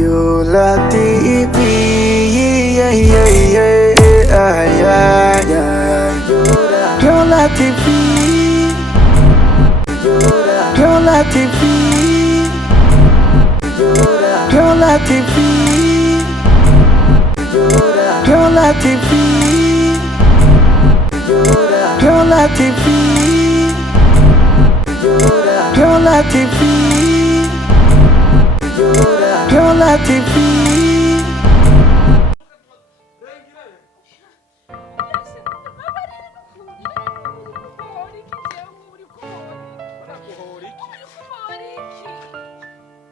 Yola TV, yeah, yeah, yeah, yeah, yeah. Yola TV, Yola TV, Yola TV, Yola TV, Yola TV, Yola TV, Yola TV.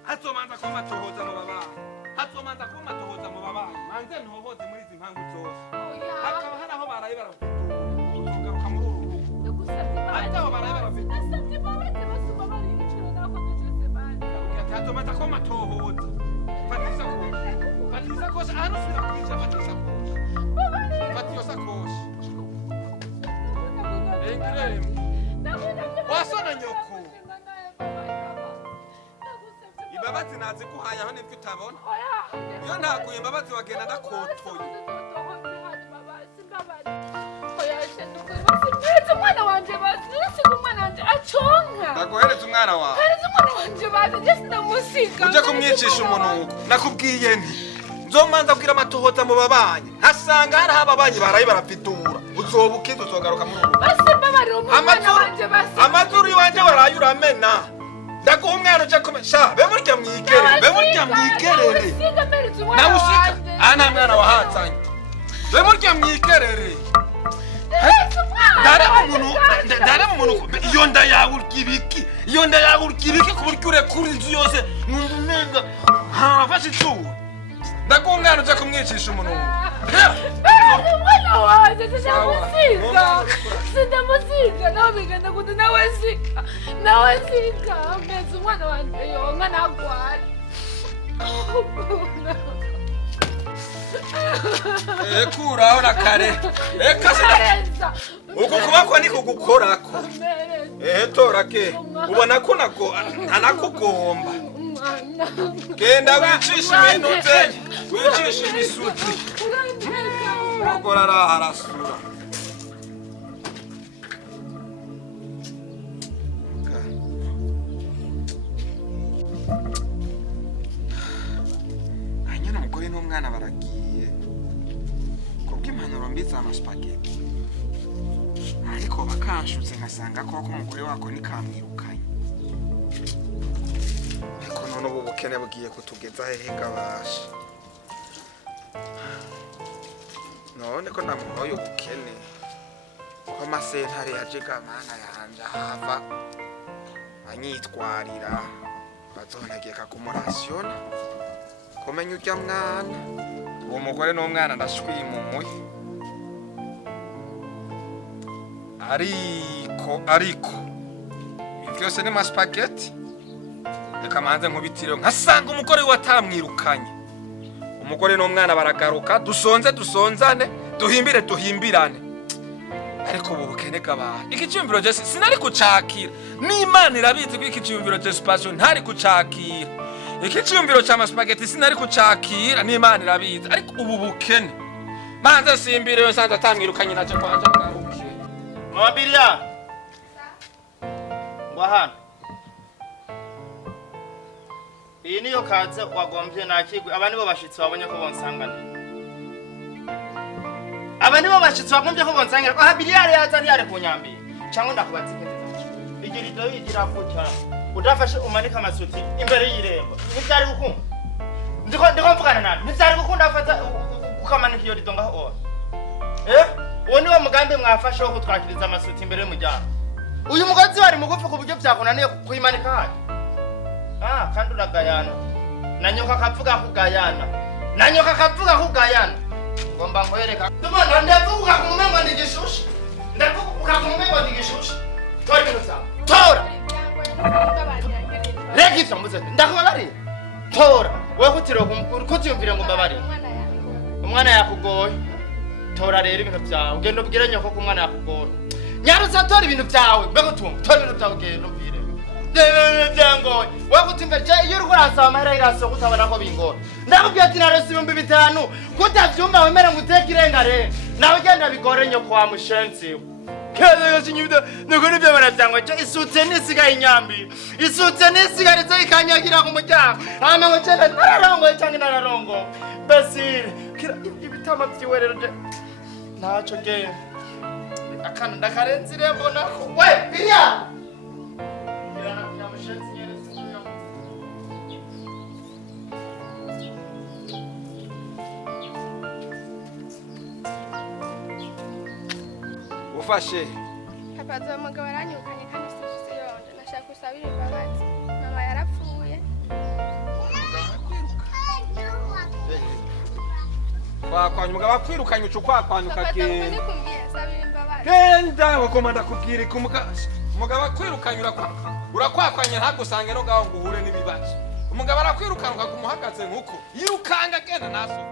Hatomanza koma tohoza mu baba. Hatomanza koma tohoza mu baba. Manze ntohoze muri izi mpangu zose. Hakaba haraho baraye baravuga mu rugo. Hataho baraye baravuga. Hatomanza koma tohoza. Fatisa ko. Fatisa ko hano sura kwija fatisa ko. Fatisa ko. Engire. Wasona nyoko. Imbabazi nazi kuhaya aho nibyo utabona. Iyo ntaguye imbabazi wagenda ndakotoye. Umwana wanje basi umwana wanje aconka. Ndagohereza umwana wawe. Hereza umwana wanje basi just ndamusiga. Uje kumwicisha umunuko. Nakubwiye nti nzomanza kugira amatohoza mu babanyi. Hasanga hari ababanyi barayi barafitura. Uzobukiza uzogaruka mu rugo. Basi mbabari umwana wanje basi. Amazuru iwanje warayi uramena. Ndaguha umwana uje kumesha be murya mwigerere nawusika ana mwana wahatsanye be murya mwigerere ndare umuntu iyo nda yawe urkibiki kuburyo urekura inzu yose numva hafashe icuba ndaguha umwana uje kumwicisha umuntu umwana wanje sindamusiga nawe bigenda kuti nawe sika mbese umwana wanje yonka nagwara kuraho na kare kasida uko kubako niko gukorako torake ubona ko ntanakugomba genda wicisha ibintu bye wicisha ibisuti ukora araharasura hanyuma umugore n'umwana baragiye kubw'impanuro mbi za Masupageti ariko bakanshutse ngasanga ko umugore wako nikamwirukanye ariko none ubu bukene bugiye kutugeza hehe gabasha none ko namuhoye ubukene ko amasentare yaje gamana yanje hava anyitwarira bazontegeka kumurasiona komenya ujya mwana uwo mugore n'umwana ndashwimumuye ariko byose ni Masupageti reka manze nkubitire nkasanga umugore watamwirukanye umugore n'umwana baragaruka dusonzane duhimbirane ariko ubu bukene gaba ikicyumviro je sinari kucakira n'Imana irabizi ko ikicyumviro je Spacio ntari kucakira ikicyumviro cha Masupageti sinari kucakira n'Imana irabizi ariko ubu bukene manze simbire yo sanza tamwirukanye naje kwanje ngaruke Mabiriya Ngwahana iyi niyo kaze wagombye nakigwe aba nibo bashitsi babonye ko bonsangana aba nibo bashitsi bagombye ko bonsangana ko Mabiriya yazari yare kunyambi cyangwa ndakubatsikeza igirido yigira kuca udafashe umanika amasuti imbere y'irembo ntibyari gukunda ndiko mvugana nawe ntibyari gukunda afata ukamanika iyo rido ngaho uwo niwo mugambi mwafashe wo kutwakiriza amasuti imbere y'umuryango uyu mugozi wari mugufi ku buryo byakunaniye kuyimanika hayo kandi uragayana nanyoka akavuga kugayana ngomba nkwereka tubona ndavuga kumumengwa ndigishusha tora ibintu byawe tora reka ivyo mbuze ndakubabariye tora wewe kutiyumvire ngo mbabarire umwana yakugoye tora rero ibintu byawe ugenda ubwire nyoko ko umwana yakugoye nyaruza tora ibintu byawe mbego tumva tora ibintu byawe ugenda ubwire byangoye wagutimba je iyo uriko urasaba amahera y'irasiyo kutabona ko bingora ndakubwiye ati narose 5,000 kutavyumva wemera ngo uteke irengarenga nawe genda bigore nyoko wa mushenzi keza kinyibida nuko nibyo baravyangwa je isutse nisigaye inyambi isutse nisigarize ikanyagira ku muryango hama ngo cyane nararongoye cyangwa nararongo basire kira ibitama byiwerero je ntaco nge akana ndakarenze irembo nako we biriya ufashe papa zo mugabo aranyukanye kandi sifise yonje nashaka gusabira imbabazi mama yarapfuye kwakwanya umugabo akwirukanye ucu kwakwanya papa ukagenda zo kumbwira sabira imbabazi genda wakomanda kubwira umugabo akwirukanye urakwakwanya ntagusange no gaho ngo uhure n'ibibazo umugabo arakwirukana ukaguma uhagaze nk'uko yirukanga genda naso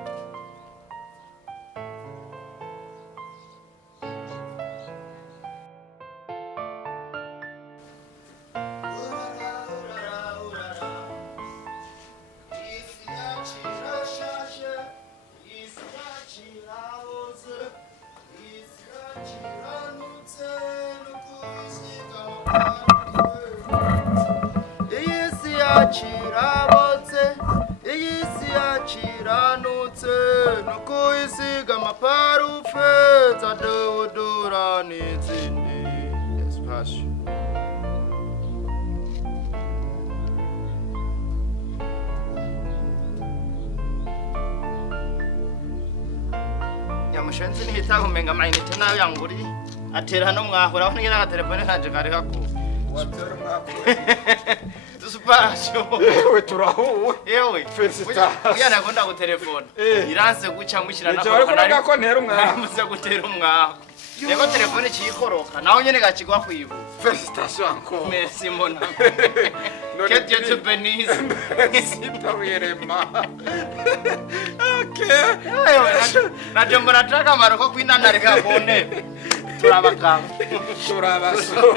iyisi yaciranutse nuko isiga amaparufe zadodora n'izindi Spacio yamushenzi nihita kumenga amayinite nayo yanguri atera no mwahura aho ngira ka telefone kanje kari kako Spacio ewe turahuwe ewe Felicitations uya nagonda ku telefone iranse guca mushirana ko ntera umwana muze gutera umwaka yego telefone ciyikoroka naho nyene gakigwa kwibu Felicitations encore merci mon ami que Dieu te bénisse merci pawirema okay naje mbona taka maroko kwinanarika kone turabaso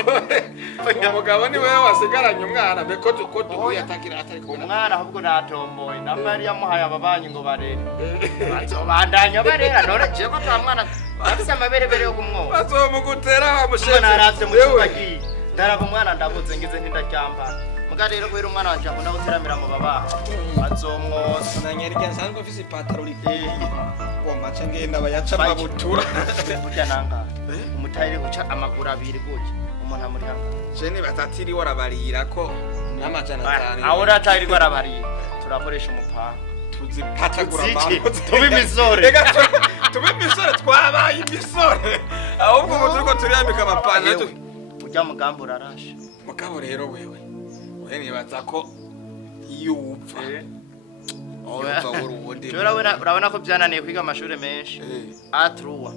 umugabo ni wewe wasigaranye umwana beko duhuye atagira atari kubona umwana ahubwo natomboye nambari yamuhaye ababanyi ngo barere bazobandanya barera none je ko twamwana afise amaberebere yo kumwoba bazomugutera bamushenze naravye mu cyumba giye ndaraba umwana ndabuze ngize ntindaryambara muga rero kubera umwana wanje akunda guteramira mu babaha azomwosa nanyerya nsanzwe mfise ipataro rikeye mace ngenda bayaca amabutura burya nanga umutayire guca amaguru abiri gutya umuntu amuri hanga jeni batatiri warabarira ko n'amajana 5 aho ratayiri warabarira turakoresha umupanga tuzipatagura amaboko tubimisore rega tubimisore twabaye imisore ahubwo ubu turiko turiyambika amapana urya mugambo urarasha mugabo rero wewe nibaza ko iyo upfa urabona ko byananiye kwiga amashuri menshi atruwa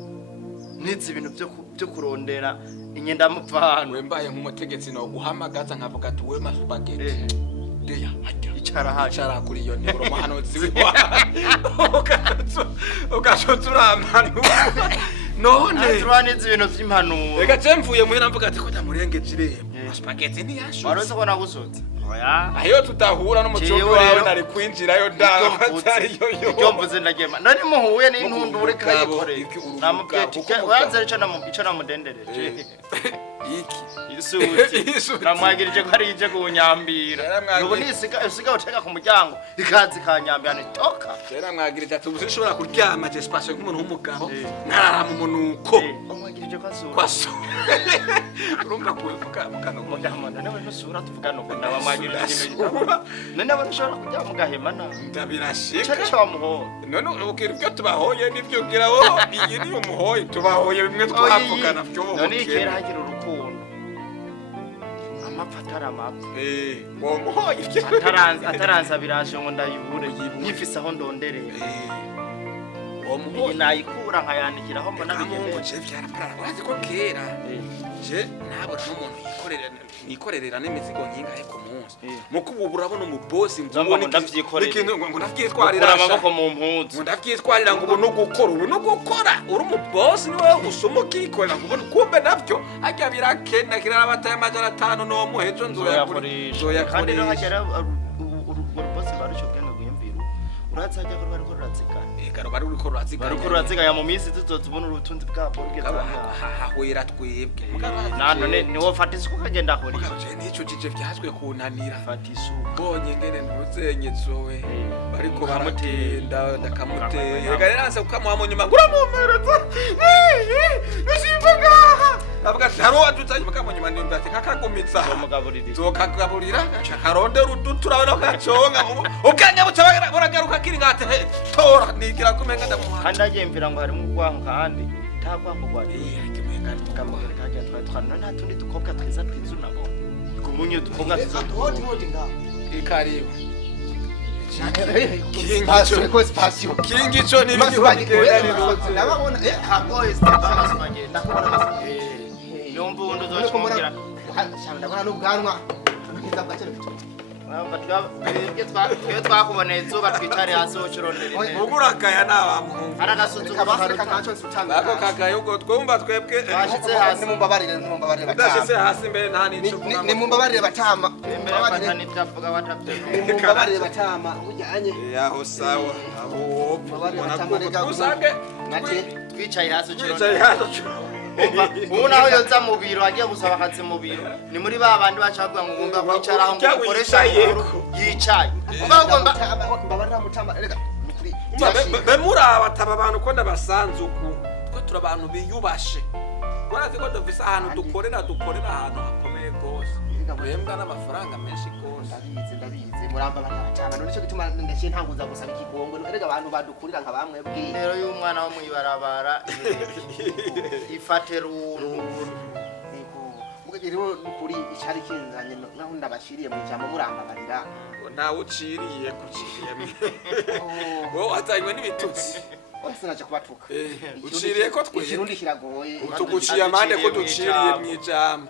nitse ibintu byo kurondera inyenda mupfano wembaye nk'umutegetsi no guhamagaza nkavuga ati we Masupageti deya icara kuri iyo ntero muhanuzi wiwa ugashoturamanu none atruwa nitse ibintu by'impanuro reka cemvuye muhera mvuga ati ko ndamurengeje irembo Masupageti ni yasho warose ko nagusotse oya ayo tutahura n'umucumbi wawe nari kwinjirayo ndabatayo yo icyo mvuze ndagema nari muhuye n'intundure kayikoreye namubwetike wanze ico namudendereje iki isuti namwagirije ko ari ije kunyambira nuko nisiga uteka ku muryango ikazi kanyambira nitoka cyera mwagirije ati ubuze ushobora kuryama je Spacio nk'umuntu w'umugabo ntarara mu munuko amwagirije kwaso urumva ko mukano mudamana nawe nusura tuvugana uko ndabamwagirije none abo nshobora kujya mu gahema na ndabirashika cyo muho none ubukira ibyo tubahoye nibyo ugira wo iyi ni umuhoye tubahoye bimwe twapfukana byo none ikera hagira urukundo amapfatara amapfa uwo muhoye ataranza biraje ngo ndayibure yifise aho ndondereye iyi nayikura nkayanikiraho mbona bigendeye je vyaraparara urazi ko kera je nabona n'umuntu yikorerera n'imizigo nyingahe ku munsi muko ubu urabona umubosi mbona ndavyikorera ngo ndavyitwarira amaboko mu mpuzu ngo ndavyitwarira ngo ubu no gukora uri umubosi niwe usoma ukikorera ngo ubone kumbe navyo harya birakenda kirara bataye amajana 5 no muhejo nzoyakoresha kandi no hagera urubosi baruco bwenge bwiyumvira uraza hajya ko bariko rurazikana ega bari uriko rurazikana ya mu minsi tuzozubona urutunzi bwabo hahwera twebwe none niwo fata isuku kagenda hori nico jije vyazwe kunanira fata isuku bonye ngene ntuzenyezowe bariko baratenda ndakamuteye ega rero anse kukamuha nyuma nguramumereza nishimbaga avuga ati haro atutanye mukamunyuma ndimba ati kakagumitsa zokagaburira chakarondera uduturabona kaconga ukanya buca baragaruka kiri ngate tora nigira kumenga ndamuha kandi agembira ngo harimo urwango kandi tagwango gwari kimenga kamugere kajya twatwana nta tundi dukobwa twiza nabo kumunye dukobwa hoti nga ikaribu Spacio kingicho ni ndababona hagoye Spacio ndakubona yombo undo zochongera ndabona n'ubwanwa nkiza bwacere twakuboneye izuba twicare hasi ucurondere ugurakaya n'abamuhungu aragasunzu ako kagaye ubwo twumva twebwe twashitse hasi mumbabarire udashitse hasi mbere nta nico ni mumbabarire batama mumbabarire batama ujyanye yaho sawa abo usange twicaye hasi ucurondere ubu naho yoza mu biro agiye gusaba akazi mu biro ni muri ba bandi bacavuga ngo ngomba kwicaraho ngo ukoresha yicaye mbabarira mutama rega bemuraba ataba abantu ko ndabasanze uku twe turi abantu biyubashe urazi ko dufise ahantu dukorera ahantu hakomeye gose uhembwa n'amafaranga menshi gose ndabizi muramba batama none cyo gituma ndashye ntanguza gusaba ikigongo rega abantu badukurira nka bamwe bwi rero y'umwana wo mwibarabara ifate runtu rero kuri icari kinzanye naho ndabashiriye mu jambo murambabarira nawe uciriye kuciriyemo wowe atanywe n'ibitutsi wese naje kubatuka uciriye ko twe ikirundi kiragoye utuguciye amande ko duciriye mu ijambo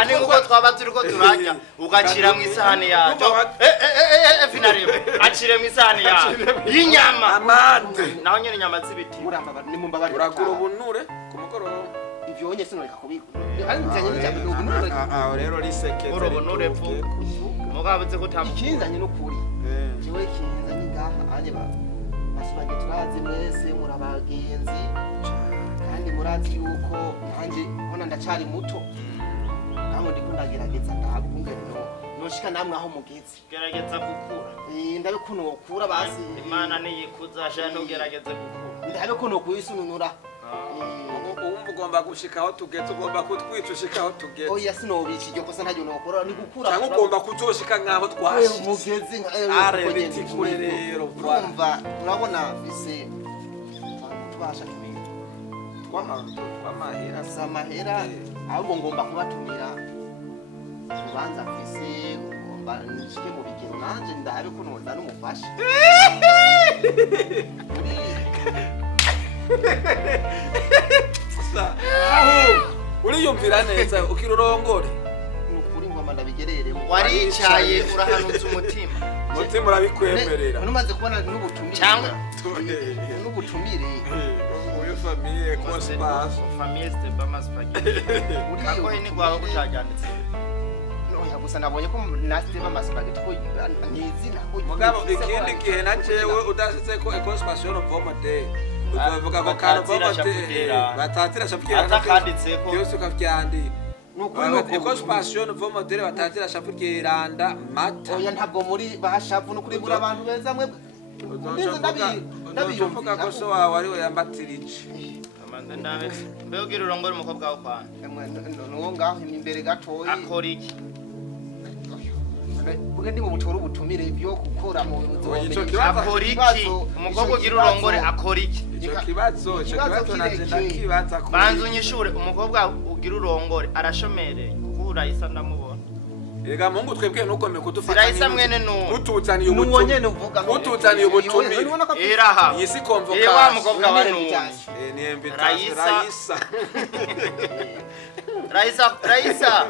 Ani uko twaba turiko turajya ugacira mu isahani yacu finale acire mu isahani yacu yinyama amande naho nyene nyama z'ibiti muramba ni mumbabarira uragura ubunure ku mugoroba ivyo onye sinoreka kubiko kandi njanye n'ijambo ubunure rero risekeze urubunure pfu mugabuze kutambuka ikinzanye n'ukuri jewe kinzanye ngaha anye Masupageti turazi mwese murabagenzi kandi murazi yuko nanje bona ndacari muto namwe ndiko ndagerageza ndabunge noshika namwe aho mugeze gerageza gukura ndabe kuno okura basi Imana niyikuza asha no gerageza gukura ndabe kuno kuyisununura uwumva ugomba gushika aho tugeze ugomba kutwica ushika aho tugeze oya sinobica iryo kosa ntajyo nokora ni gukura cyangwa ugomba kuzoshika nkaho twashitse mugeze areti kure rero urumva urabona bise twasha kumenya twamahera samahera ahubwo ngomba kubatumira ubanza mfise ngomba nshike mu bigero nanje ndabe ko noza n'umufasha uriyumvira neza ukirurongore nukuri ngomba ndabigerere waricaye urahanutse umutima urabikwemerera numaze kubona n'ubutumire cyangwa n'ubutumire uyu famille ko Spacio famille Stebat Masupageti kako ni gwaho kutajyanitse oya gusa nabonye ko na Stebat Masupageti ko nizina mugabo ikindi gihe na jewe udashitse ko Ecko Spacio no vomate uvuga ko kana vomate batatira shapikira atakanditseko byose ukavyandika Ecko Spacio no vomate batatira shapikira randa mata oya ntabwo muri bashavu no kuri buri abantu beza mwe ndabivuga ko so wawe ari we yambatirije amande ndabe mbeo girurongora umukobwa wawe kwana nuwo ngaho imbere gatoyi akora iki buge ndi mu butora ubutumire byo gukora mu akora iki umukobwa girurongore akora iki icyo kibazo naje ndakibaza ko banzu nyishure umukobwa ugirurongore arashomereye kuko urayisa ndamubona Ega Mungu twebwe nugombe kudufata. Raisa mwene no. Utuzaniye nuwo ubutumwa. nyene uvuga Utuzaniye ubutumwa. Eraha. Iyi si convocation. Ewa mukobwa wa nuni. Ni invitation Raisa.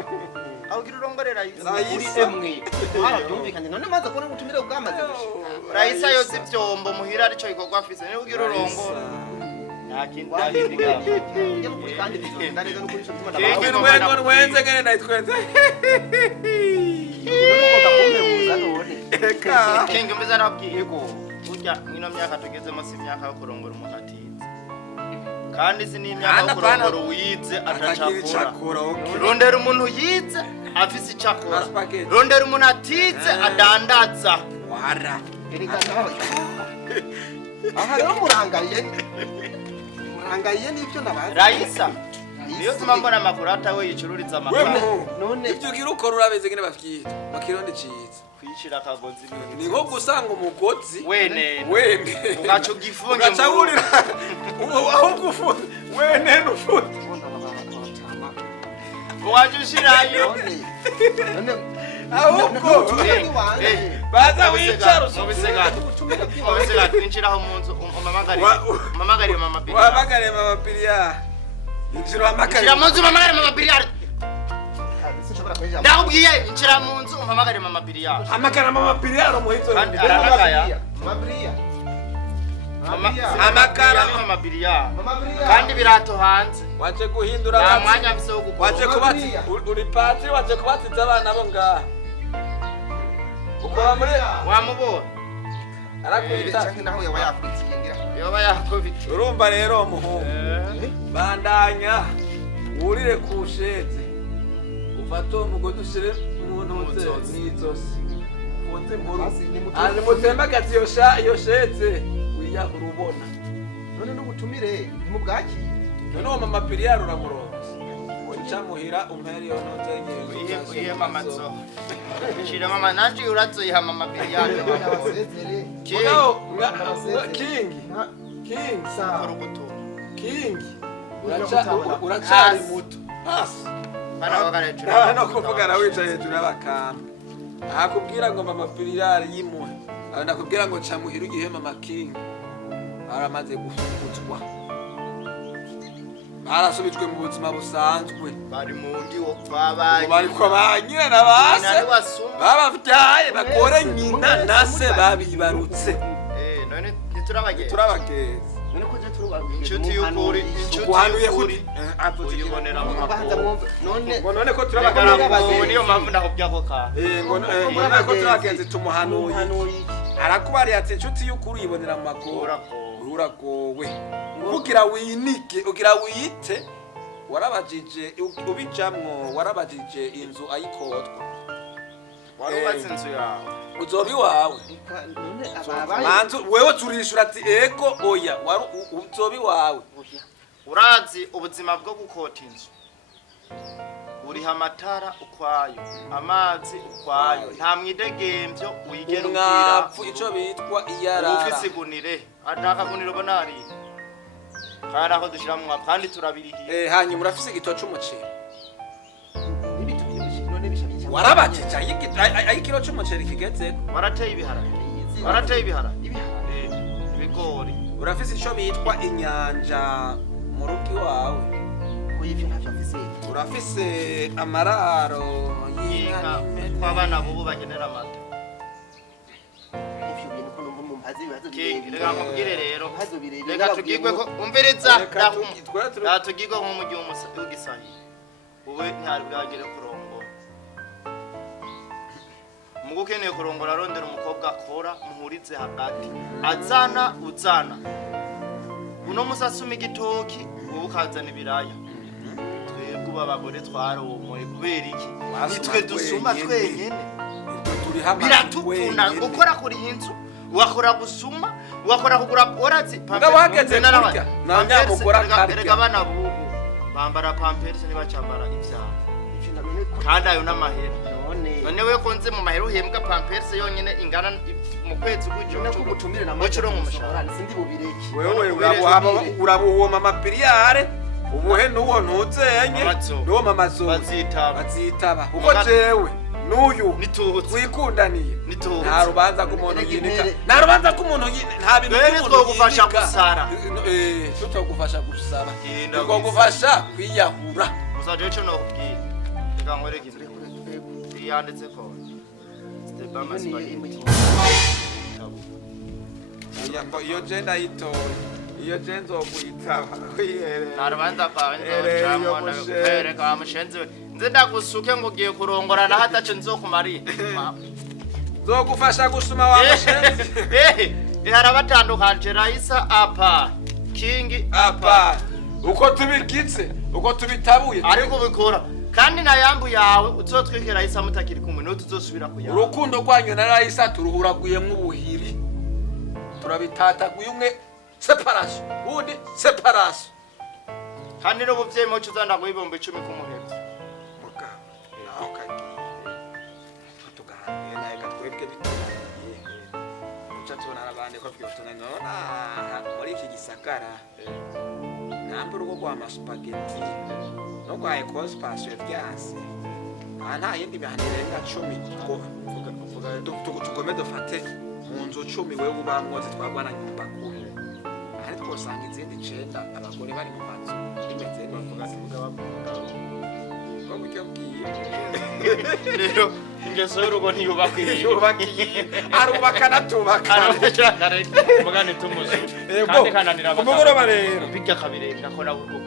Augira urongore Raisa. uri emwe haratumvikanye none maze kubona ubutumire ubwamaze Raisa yoze ivyombo muhira arico ikorwa afise ne ugira urongore. Nakindi kandi bizogenda neza n'ukuri cyo tuma Kenge nwenze ngene ndayitwenze. Kenge mbeza arabwiye ko burya mwino myaka tugezemo si imyaka yo kurongora umuntu atize. Kandi si n'imyaka yo kurongora uwize atacakura. Rondera umuntu yize afise icakora. Rondera umuntu atize adandaza. Wara. aha rero murangaye n'ibyo nabazi Raisa. Niyo tuma mbona amakuru atawe yicururiza amakuru. None ibyo ugira ukora urabeze ngene bavyita. Makironde ciza. Kwishira akagozi Ni nko gusanga umugozi. wene. Ugacu gifunge. Ugacagurira. Aho gufunga. Wene nufunga. Uwajushirayo. Ahubwo baza wicara Obisega twinjiraho mu nzu umamagariye mama Biria. wamagare mama Biria. Injiro Injira mu nzu umamagariye mama Biria. sinshobora kweja Ndakubwiye injira mu nzu umamagariye mama Biria. amakara mama Biria no muhito. Kandi aranakaya. Mabriya Amakara mama Biria. Kandi birato hanze. Waje guhindura Nta abantu. mwanya mfise wo gukora. Waje kubati uri patri waje kubatiza abana bo ngaha. Ukora muri Wamubona. arakwita. cyangwa naho yawa yakwitingira Yoba yakubita. Urumva rero muhungu. Bandanya urire kusheze. Ufata umugozi ushire mu ntuze n'izosi. Fonze nkuru. Ari mutembagazi iyo sheze wiya urubona. none n'ubutumire nimubwaki None uwo mama Biria ruramuronse. Ucamuhira umperi yo ntuze Iye mama zo. Shira mama nanje urazoyiha mama Biria. abasezere King Urugutu. uracari muto hasi Bana bagaretura. no kuvugana wicaye hejuru y'abakamba akubwira ngo mama Biria yimuhe nakubwira ngo camuhira igihe mama King aramaze gufunguzwa barasubijwe mu buzima busanzwe Bari mu ndiwo babaye. bariko banyina na base Nari wasuma. babavyaye bakore nyina nase babibarutse None niturabageze. turabageze none ko je turubagije Inshuti y'ukuri, uguhanuye y'ukuri. avuze Uyibonera mu bahanza makuru. mwumve none ngo none ko Turabagara turabageze niyo mpamvu ndakubya ko ka. ngo none ko turagenze tumuhanuye umuhanuye arakubariye ati inshuti y'ukuri yibonera mu makuru uragowe ugira winike ugira wiyite warabajije ubijamwo warabajije inzu ayikotwa Warubatse inzu yawe. uzobi wawe none ababaye manzu wewe turishura ati ego oya uzobi wawe Urazi ubuzima bwo gukota inzu. Uriha amatara ukwayo, amazi ukwayo, nta mwidegemvyo wigera ubwira. umwavu ico bitwa iyarara Ufise igunire, ataka guniro bonari. Kandi aho dushira mu mwavu kandi turabirihiye. hanyuma urafise igito c'umuceri none bishabije warabajije ayikiro c'umuceri kigezeko Warateye ibiharage. Warateye ibiharage. Ibigori. urafise ico bitwa inyanja mu rugo iwawe uyivyo ntavyo afise urafise amararo Yinka kw'abana bubu bagenera amata. ivyo bintu ko numva mumpazi ibibazo King, reka nkubwire rero. ibibazo birebire Reka tugigwe ko umviriza. Reka Tugigwe nko mu gihe w'igisahi. Wowe ntari bwagere kurongora. Mugo ukeneye kurongora arondera umukobwa akora muhurize hagati. Azana uzana. Uno musasuma igitoki wowe ukazana ibiraya. Twebwe abagore twaromoye kubera iki? Nitwe dusuma twenyene. Biratupfuna gukora kuri inzu. Wakora gusuma, wakora kugura orazi Ndabageze kurya. Nanya mugora karya. Erega abana bubu bambara pampers ntibacambara ivyabo. ivyo none Kandi ayo n'amahera. none None we konze mu mahera uhembwa pampers yonyene ingana mu kwezi none gutyo. kugutumire na Mucuro nk'umushahara. sindi bubireki wewe urabuhoma mama Biriyare ubuhe nuwo ntuzenye Amazo. nuwo mama zo Bazitaba. bazitaba uko jewe n'uyu nitutse wikundaniye nitutse nta rubanza k'umuntu yinika nta rubanza k'umuntu nta bintu rero twogufasha gusara tutogufasha gusara twogufasha kwiyahura uzaje ico no kubwira reka nkwereke inzu yanditse ko Stebat Masupageti iyo je ndayitoye iyo je nzokuyitaba ntarubanza kwawe nzocamona kwereka wa mushenzi we nze ndagusuke ngo ugiye kurongorana hataco nzokumariye nzogufasha gusuma wa mushenzi harabatandukanje Raisa apa King apa uko tubikitse uko tubitabuye ariko ubikora kandi na yambu yawe uzotwike Raisa mutakiri kumwe no tuzosubira kuyawe urukundo rwanyu na Raisa turuhuraguyemwo ubuhiri turabitataguye umwe separation undi separation kandi no buvyeyi mo cuzanda guhibomba 10 kumuheza muga naho kagiye tuganire naye katwebwe bitaniye uca tubona abandi ko vyotona nona muri iki gisagara nambo rugo rwa Masupageti no rwa Ecko Spacio byase nta yindi bihanire nka 10 ko vuga tugome dufate mu nzu 10 wewe ubamwoze twagwana nyumba kumi ariko twosanga izindi 9 abagore bari mu mazu bimeze neza ko buryo bwiye rero ingeso y'urugo ntiyubakiye arubaka natubaka mugane tumuze kandi kandi kananira umugoroba rero bijya kabirenga ko nawe urwo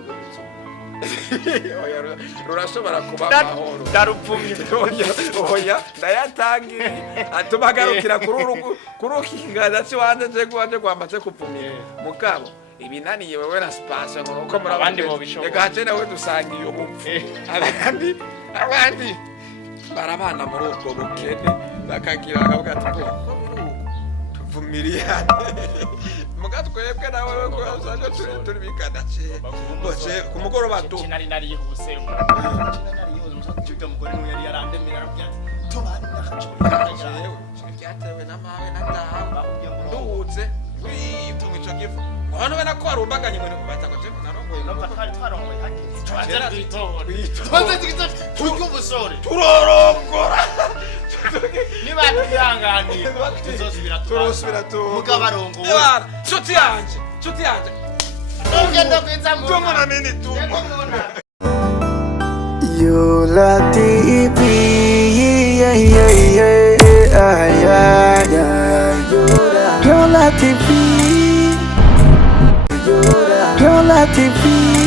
rurashobora kuba amahoro darupfumye oya ndayatangire atuma agarukira kuri ukingana ciwanje je kuwanje kwamaze kupfumira mugabo ibinaniye wewe na Spacio ngo uko muri abandi bo bishobora reka hace nawe dusangiye ubupfu abandi barabana muri ubwo bukene bakagira bakavuga ati tuvumiriye mugatwebwe nawe ko azaje turi bikadace boce ku mugoroba tu kinari nari ubusemu kinari umusaza mugore no yari yarandemera arabyatsi tubani ndakacho cyatewe n'amawe n'adaha duhutse witumwe ico gifu hano bena ko arumbaganye ngo kubaza ngo temwe narongoye no patwari twarongoye hakiri twanze twitobora twanze twitobora ubusore turorongora niba twihanganiye tuzosubira tu mugabarongo bana nshuti yanje ugenda kwiza mu tumuna nini tumu Yola TV, yeah, Yola TV, Yola TV.